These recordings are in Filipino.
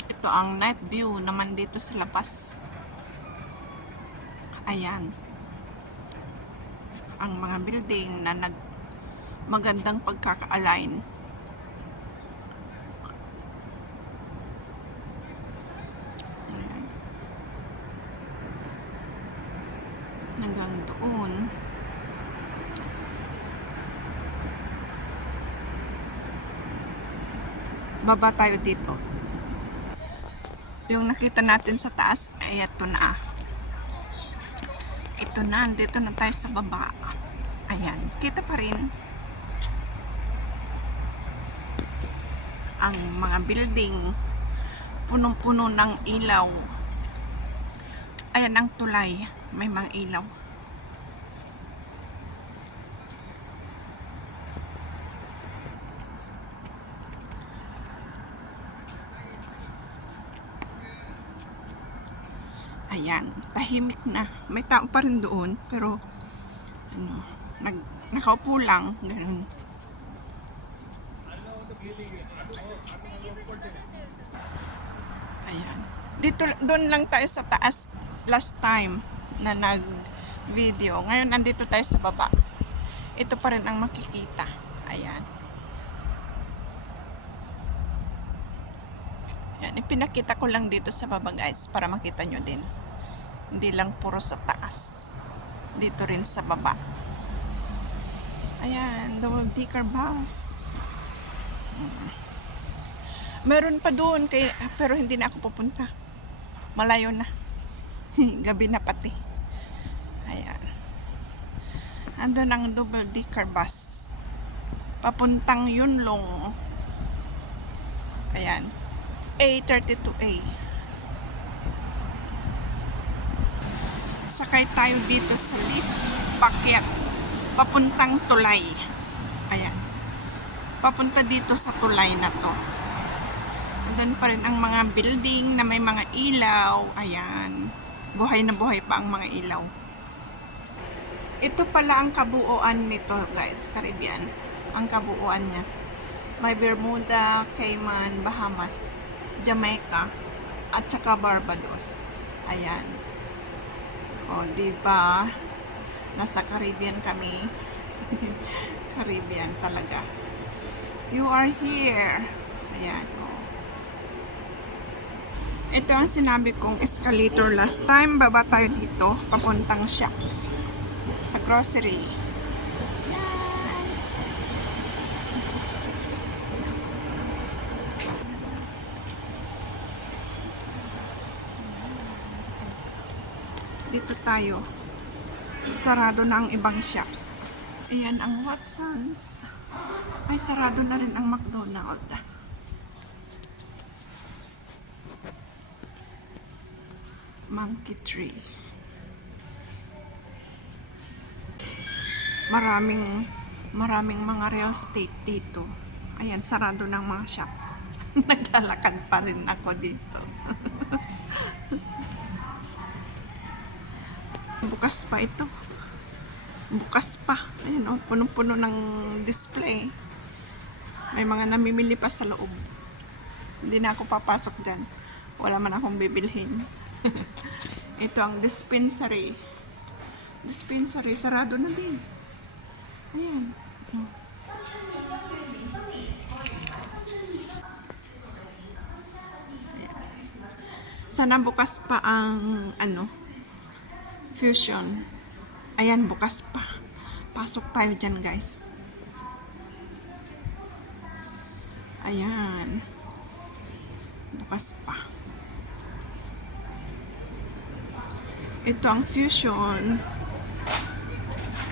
Tapos ito ang night view naman dito sa labas. Ayan. Ang mga building na magandang pagkaka-align. Ayan. Hanggang doon. Baba tayo dito. Yung nakita natin sa taas ay ito na. Ito na, dito na tayo sa baba. Ayan, kita pa rin ang mga building, punong-puno ng ilaw. Ayan ang tulay, may mga ilaw. Ayan, tahimik na. May tao pa rin doon, pero ano, nakaupo lang, ganun. Ayan. Doon lang tayo sa taas last time na nag-video. Ngayon, nandito tayo sa baba. Ito pa rin ang makikita. Ayan. Ayan, ipinakita ko lang dito sa baba guys, para makita nyo din. Hindi lang puro sa taas. Dito rin sa baba. Ayan, double decker bus. Meron pa doon, pero hindi na ako pupunta. Malayo na. Gabi na pati. Ayan. Andun ang double decker bus. Papuntang Yunlong. Ayan. A32A. Sakay tayo dito sa lift packet. Papuntang tulay. Ayan. Papunta dito sa tulay na to. Andun pa rin ang mga building na may mga ilaw. Ayan. Buhay na buhay pa ang mga ilaw. Ito pala ang kabuuan nito guys, Caribbean. Ang kabuuan niya. May Bermuda, Cayman, Bahamas, Jamaica, at saka Barbados. Ayan. O, diba? Nasa Caribbean kami. Caribbean talaga. You are here. Ayan. O. Ito ang sinabi kong escalator last time. Baba tayo dito. Papuntang shops. Sa grocery. Dito tayo. Sarado na ang ibang shops. Ayan ang Watsons. Ay, sarado na rin ang McDonald. Monkey Tree. Maraming mga real estate dito. Ayan, sarado ng mga shops. Naglalakad pa rin ako dito. Bukas pa ito. Bukas pa. Ayan o, punong-puno ng display. May mga namimili pa sa loob. Hindi na ako papasok dyan. Wala man akong bibilhin. Ito ang dispensary. Dispensary, sarado na din. Ayan. Ayan. Sana bukas pa ang Fusion. Ayan, bukas pa. Pasok tayo dyan, guys. Ayan. Bukas pa. Ito ang Fusion.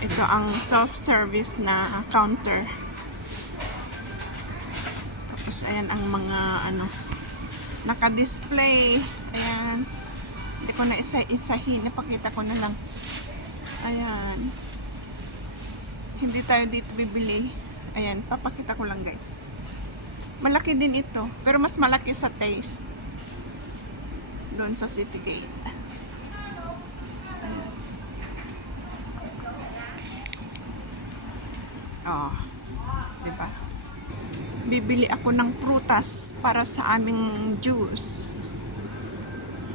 Ito ang self-service na counter. Tapos, ayan ang mga, naka-display. Ayan. Hindi ko na isa-isahin. Napakita ko na lang. Ayan. Hindi tayo dito bibili. Ayan. Papakita ko lang guys. Malaki din ito. Pero mas malaki sa Taste. Doon sa City Gate. Ayan. Oh. Diba? bibili ako ng prutas para sa aming juice.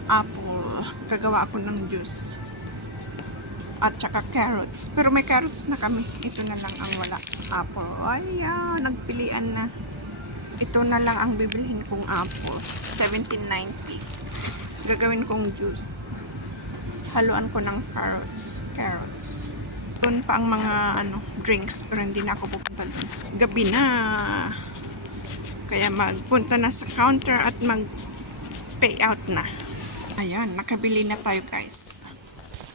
Apple. Gagawa ako ng juice. At saka carrots. Pero may carrots na kami. Ito na lang ang wala. Apple. Ayan, nagpilian na. Ito na lang ang bibilhin kong apple. 17.90. Gagawin kong juice. Haluan ko ng carrots. Doon pa ang mga drinks, pero hindi na ako pupunta doon. Gabi na. Kaya magpunta na sa counter at mag-pay out na. Ayan, nakabili na tayo guys.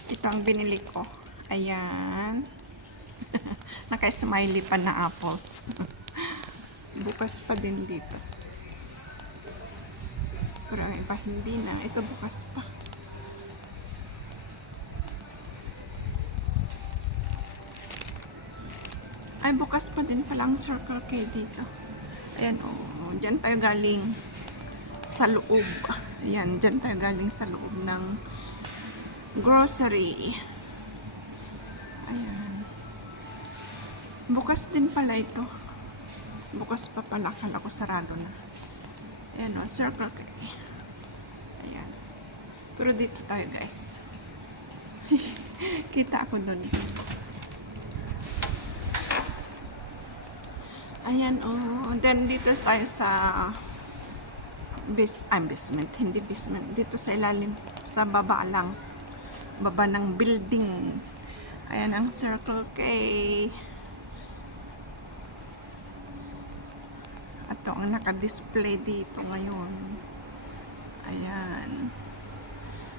Ito ang binili ko. Ayan. Naka-smiley pa na apple. Bukas pa din dito. Pero ang iba hindi na. Ito bukas pa. Ay, bukas pa din palang Circle K dito. Ayan, oh. Diyan tayo galing sa loob. Ayan, diyan tayo galing sa loob ng grocery. Ayan. Bukas din pala ito. Bukas pa pala. Kala ko sarado na. Ayan, oh. Circle K. Ayan. Pero dito tayo, guys. Kita ako doon. Ayan, oh. Then, dito tayo sa basement. Hindi basement. Dito sa ilalim. Sa baba lang. Baba ng building. Ayan ang Circle K. Ito ang naka-display dito ngayon. Ayan.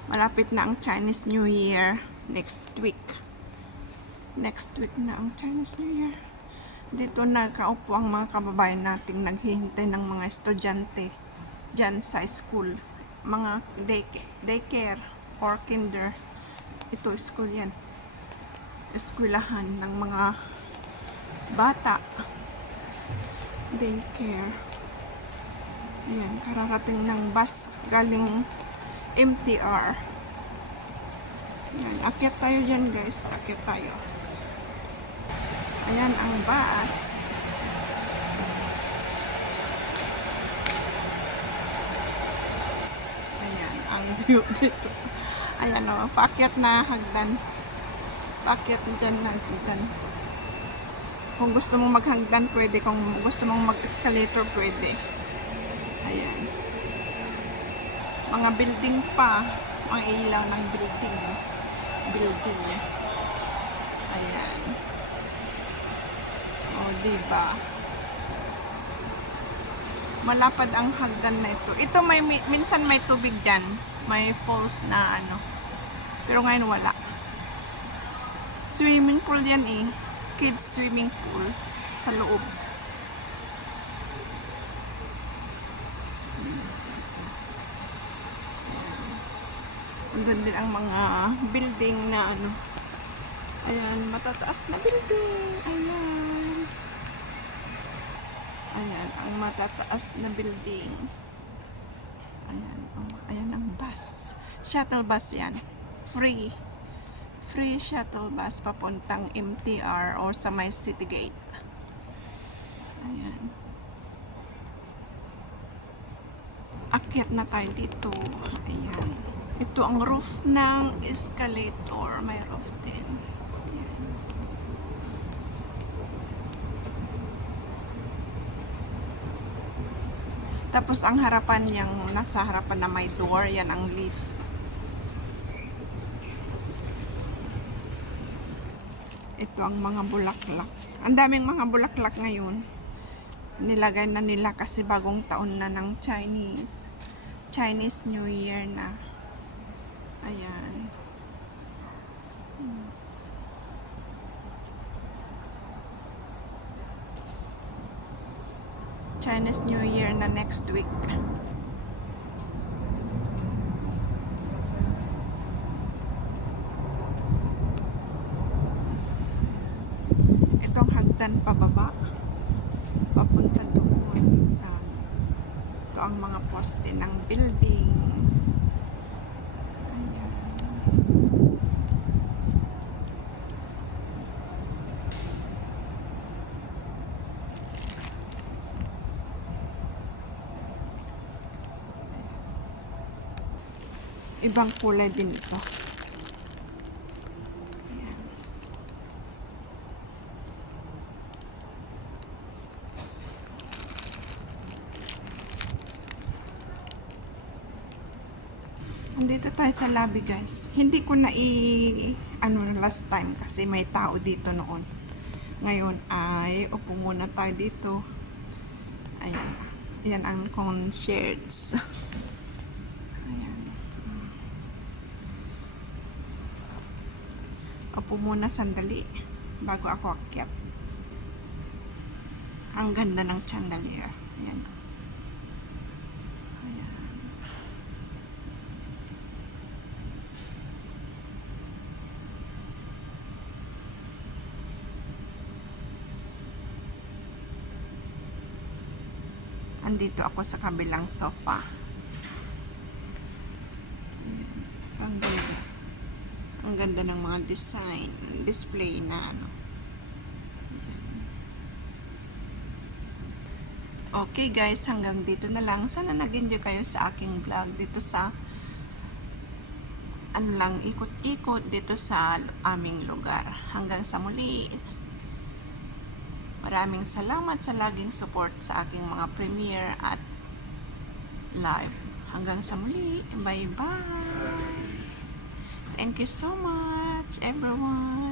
Malapit na ang Chinese New Year. Next week. Next week na ang Chinese New Year. Dito nagkaupo ang mga kababayan nating naghihintay ng mga estudyante dyan sa school. Mga daycare or kinder. Ito, school yan. Eskwelahan ng mga bata. Daycare. Ayan, kararating ng bus galing MTR. Ayan, akyat tayo dyan guys. Akyat tayo. Ayan ang bus. Ayan ang view dito. Ayan o, paakyat na hagdan. Paakyat dyan na hagdan. Kung gusto mong maghagdan, pwede. Kung gusto mong mag-escalator, pwede. Ayan. Mga building pa. Ang ilaw ng building. Building. Ayan. O, diba? Malapad ang hagdan na ito. Ito minsan may tubig dyan. May falls na Pero ngayon wala. Swimming pool yan eh. Kids swimming pool sa loob. Andun din ang mga building na Ayan, matataas na building. Ayan. Ayan, ang matataas na building. Ayan, ayan ang bus. Shuttle bus yan. Free. Free shuttle bus papuntang MTR or sa may City Gate. Ayan. Akyat na tayo dito. Ayan. Ito ang roof ng escalator. May roof din. Ayan. Tapos ang harapan niyang, nasa harapan na may door, yan ang lift. Ito ang mga bulaklak. Ang daming mga bulaklak ngayon. Nilagay na nila kasi bagong taon na ng Chinese New Year na. Ayan. Chinese New Year na next week. Itong hagdan pababa. Papunta doon sa ito ang mga poste ng building. Ayan. Ibang kulay din ito. Nandito tayo sa lobby, guys. Hindi ko na last time kasi may tao dito noon. Ngayon ay upo muna tayo dito. Ayan. Ayan ang concierge. Ayan. Upo muna sandali bago ako akyat. Ang ganda ng chandelier. Ayan. Andito ako sa kabilang sofa. Ang ganda. Ang ganda ng mga design, display na ano. Okay guys, hanggang dito na lang. Sana nag-enjoy kayo sa aking vlog dito sa ikot-ikot dito sa aming lugar. Hanggang sa muli. Maraming salamat sa laging support sa aking mga premiere at live. Hanggang sa muli. Bye-bye. Thank you so much, everyone.